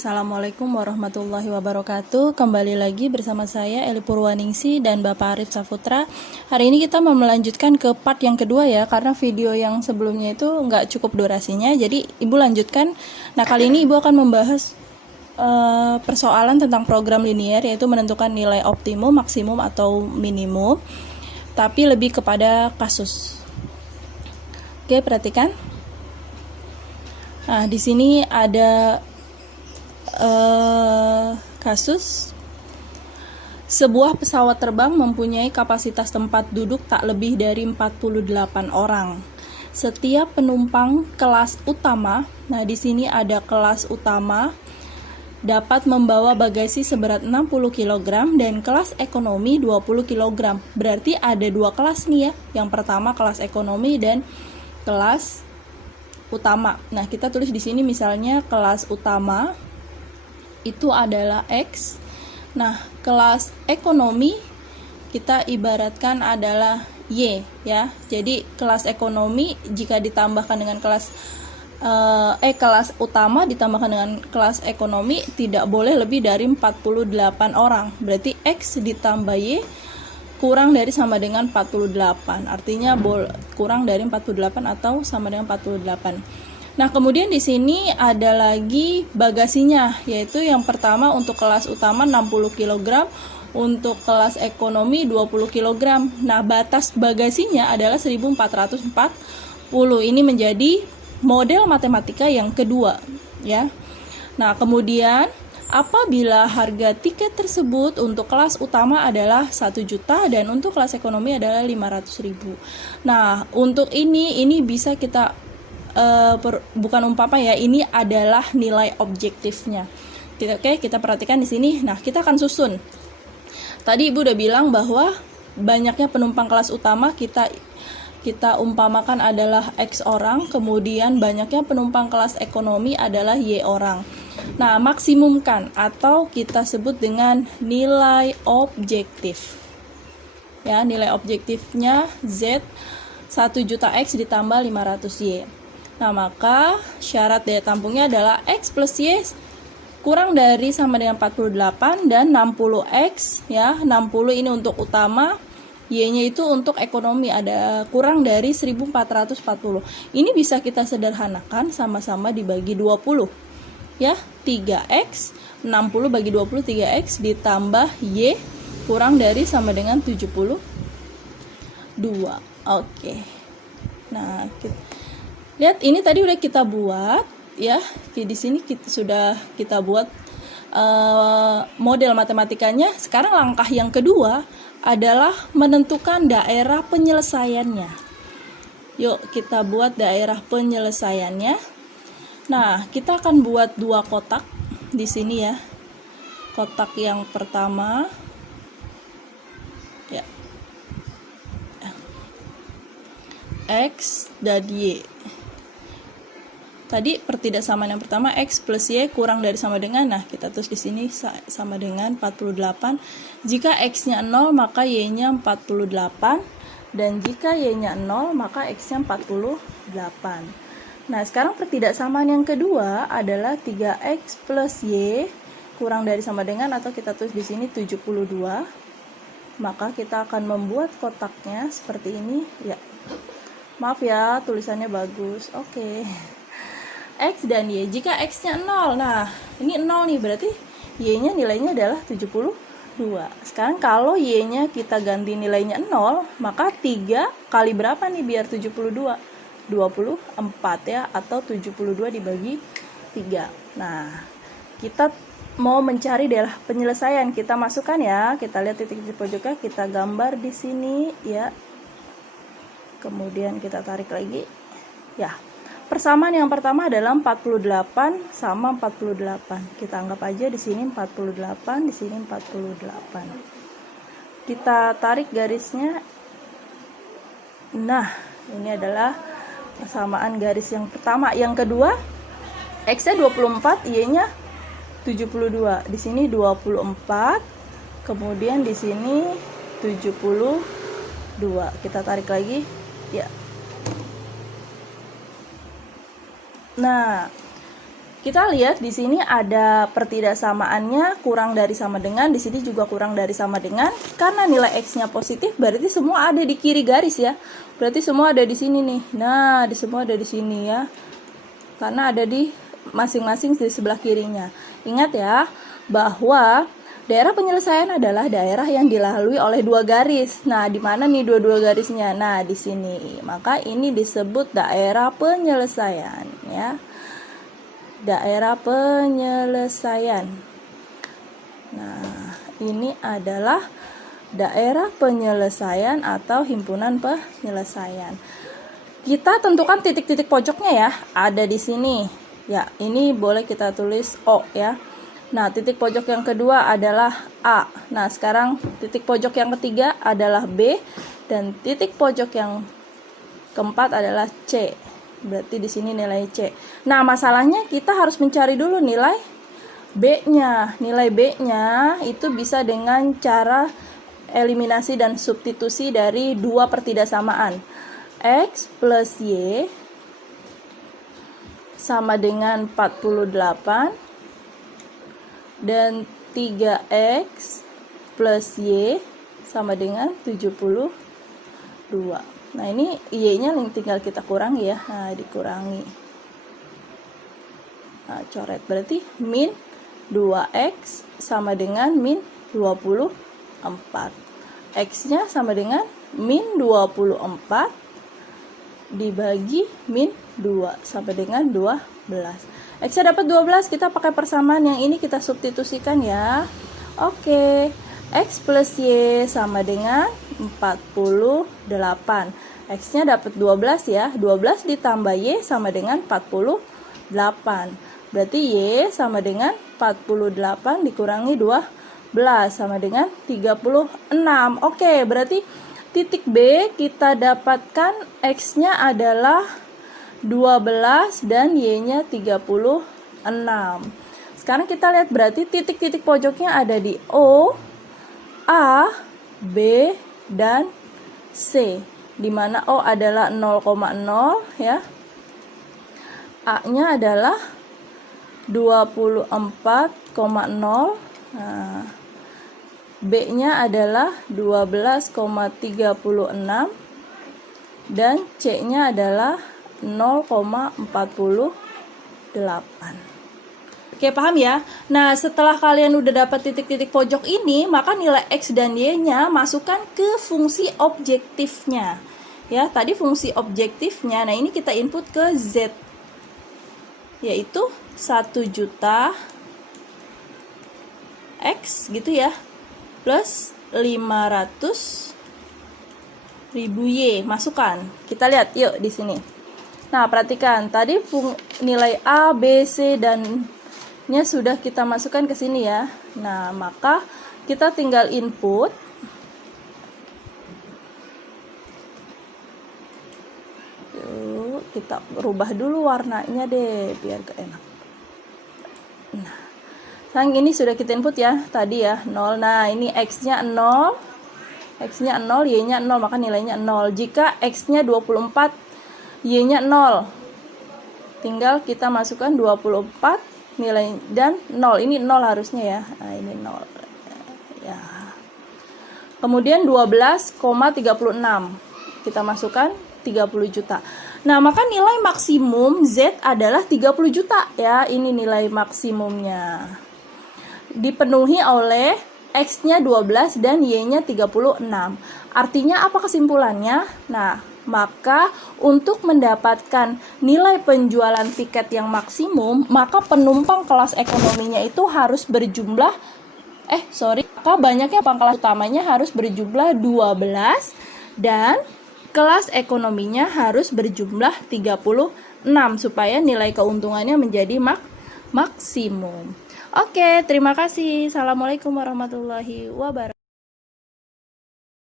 Assalamualaikum warahmatullahi wabarakatuh. Kembali lagi bersama saya Eli Purwaningsi dan Bapak Arif Saputra. Hari ini kita mau melanjutkan ke part yang kedua ya, karena video yang sebelumnya itu nggak cukup durasinya. Jadi Ibu lanjutkan. Nah, kali ini Ibu akan membahas persoalan tentang program linier, yaitu menentukan nilai optimum, maksimum atau minimum, tapi lebih kepada kasus. Oke, perhatikan. Nah, di sini ada kasus sebuah pesawat terbang mempunyai kapasitas tempat duduk tak lebih dari 48 orang. Setiap penumpang kelas utama, nah di sini ada kelas utama, dapat membawa bagasi seberat 60 kg dan kelas ekonomi 20 kg. Berarti ada dua kelas nih ya. Yang pertama kelas ekonomi dan kelas utama. Nah, kita tulis di sini misalnya kelas utama itu adalah X. Nah, kelas ekonomi kita ibaratkan adalah Y ya. Jadi kelas ekonomi jika ditambahkan dengan kelas utama ditambahkan dengan kelas ekonomi tidak boleh lebih dari 48 orang. Berarti X ditambah Y kurang dari sama dengan 48. Artinya kurang dari 48 atau sama dengan 48. Nah, kemudian di sini ada lagi bagasinya, yaitu yang pertama untuk kelas utama 60 kg, untuk kelas ekonomi 20 kg. Nah, batas bagasinya adalah 1440. Ini menjadi model matematika yang kedua, ya. Nah, kemudian apabila harga tiket tersebut untuk kelas utama adalah 1 juta dan untuk kelas ekonomi adalah 500.000. Nah, untuk ini bisa kita bukan umpama ya, ini adalah nilai objektifnya. Oke, kita perhatikan di sini. Nah, kita akan susun. Tadi Ibu udah bilang bahwa banyaknya penumpang kelas utama kita umpamakan adalah X orang, kemudian banyaknya penumpang kelas ekonomi adalah Y orang. Nah, maksimumkan atau kita sebut dengan nilai objektif. Ya, nilai objektifnya Z 1 juta X ditambah 500 Y. Nah, maka syarat daya tampungnya adalah X plus Y kurang dari sama dengan 48 dan 60X ya. 60 ini untuk utama, Y-nya itu untuk ekonomi, ada kurang dari 1440. Ini bisa kita sederhanakan sama-sama dibagi 20. Ya, 3X 60 bagi 20 3X ditambah Y kurang dari sama dengan 72. Oke. Nah, lihat ini tadi udah kita buat ya. Di sini sudah kita buat model matematikanya. Sekarang langkah yang kedua adalah menentukan daerah penyelesaiannya. Yuk kita buat daerah penyelesaiannya. Nah, kita akan buat dua kotak di sini ya. Kotak yang pertama ya, X dan Y. Tadi pertidaksamaan yang pertama X plus Y kurang dari sama dengan, nah kita tulis di sini sama dengan 48. Jika X-nya 0 maka Y-nya 48 dan jika Y-nya 0 maka X-nya 48. Nah, sekarang pertidaksamaan yang kedua adalah 3X plus Y kurang dari sama dengan, atau kita tulis di sini 72. Maka kita akan membuat kotaknya seperti ini ya. Maaf ya, tulisannya bagus. Oke. X dan Y. Jika X-nya 0, nah ini 0 nih, berarti Y-nya nilainya adalah 72. Sekarang kalau Y-nya kita ganti nilainya 0, maka 3 kali berapa nih biar 72? 24 ya, atau 72 dibagi 3. Nah, kita mau mencari daerah penyelesaian, kita masukkan ya. Kita lihat titik di pojoknya, kita gambar di sini ya. Kemudian kita tarik lagi. Ya. Persamaan yang pertama adalah 48 sama 48. Kita anggap aja di sini 48, di sini 48. Kita tarik garisnya. Nah, ini adalah persamaan garis yang pertama. Yang kedua, X-nya 24, Y-nya 72. Di sini 24, kemudian di sini 72. Kita tarik lagi. Ya. Nah, Kita lihat di sini ada pertidaksamaannya kurang dari sama dengan, di sini juga kurang dari sama dengan. Karena nilai X-nya positif, berarti semua ada di kiri garis ya. Berarti semua ada di sini nih. Nah, semua ada di sini ya. Karena ada di masing-masing di sebelah kirinya. Ingat ya, bahwa daerah penyelesaian adalah daerah yang dilalui oleh dua garis. Nah, di mana nih dua-dua garisnya? Nah, di sini. Maka ini disebut daerah penyelesaian ya. Daerah penyelesaian. Nah, ini adalah daerah penyelesaian atau himpunan penyelesaian. Kita tentukan titik-titik pojoknya ya, ada di sini. Ya, ini boleh kita tulis O ya. Nah, titik pojok yang kedua adalah A. Nah, sekarang titik pojok yang ketiga adalah B dan titik pojok yang keempat adalah C. Berarti di sini nilai C. Nah, masalahnya kita harus mencari dulu nilai B-nya. Nilai B-nya itu bisa dengan cara eliminasi dan substitusi dari dua pertidaksamaan. X plus Y sama dengan 48 dan 3X plus Y sama dengan 72. Nah, ini Y-nya tinggal kita kurangi ya. Nah, dikurangi. Nah, coret. Berarti min 2X sama dengan min 24. X-nya sama dengan min 24 dibagi min 2 sama dengan 12. X-nya dapat 12, kita pakai persamaan yang ini kita substitusikan ya. Oke. X plus Y sama dengan 48. X-nya dapat 12 ya. 12 ditambah Y sama dengan 48. Berarti Y sama dengan 48 dikurangi 12 sama dengan 36. Oke, berarti titik B kita dapatkan X-nya adalah 12 dan Y-nya 36. Sekarang kita lihat berarti titik-titik pojoknya ada di O, A, B, dan C. Di mana O adalah 0,0 ya. A-nya adalah 24,0. Nah, B-nya adalah 12,36 dan C-nya adalah 0,48. Oke, paham ya? Nah, setelah kalian udah dapat titik-titik pojok ini, maka nilai X dan Y-nya masukkan ke fungsi objektifnya. Ya, tadi fungsi objektifnya. Nah, ini kita input ke Z. Yaitu 1 juta X gitu ya. Plus 500.000 Y. Masukkan. Kita lihat yuk di sini. Nah, perhatikan. Tadi nilai A, B, C, dan nya sudah kita masukkan ke sini ya. Nah, maka kita tinggal input. Yuk, kita rubah dulu warnanya deh biar enak. Nah, sekarang ini sudah kita input ya, tadi ya 0. Nah, ini X-nya 0. X-nya 0, Y-nya 0, maka nilainya 0. Jika X-nya 24, Y-nya 0. Tinggal kita masukkan 24 nilai dan 0. Ini 0 harusnya ya. Nah, ini 0. Ya. Kemudian 12,36. Kita masukkan 30 juta. Nah, maka nilai maksimum Z adalah 30 juta ya. Ini nilai maksimumnya. Dipenuhi oleh X-nya 12 dan Y-nya 36. Artinya apa kesimpulannya? Nah, maka untuk mendapatkan nilai penjualan tiket yang maksimum, maka penumpang kelas ekonominya itu harus berjumlah maka banyaknya penumpang kelas utamanya harus berjumlah 12 dan kelas ekonominya harus berjumlah 36 supaya nilai keuntungannya menjadi maksimum. Oke, terima kasih. Assalamualaikum warahmatullahi wabarakatuh.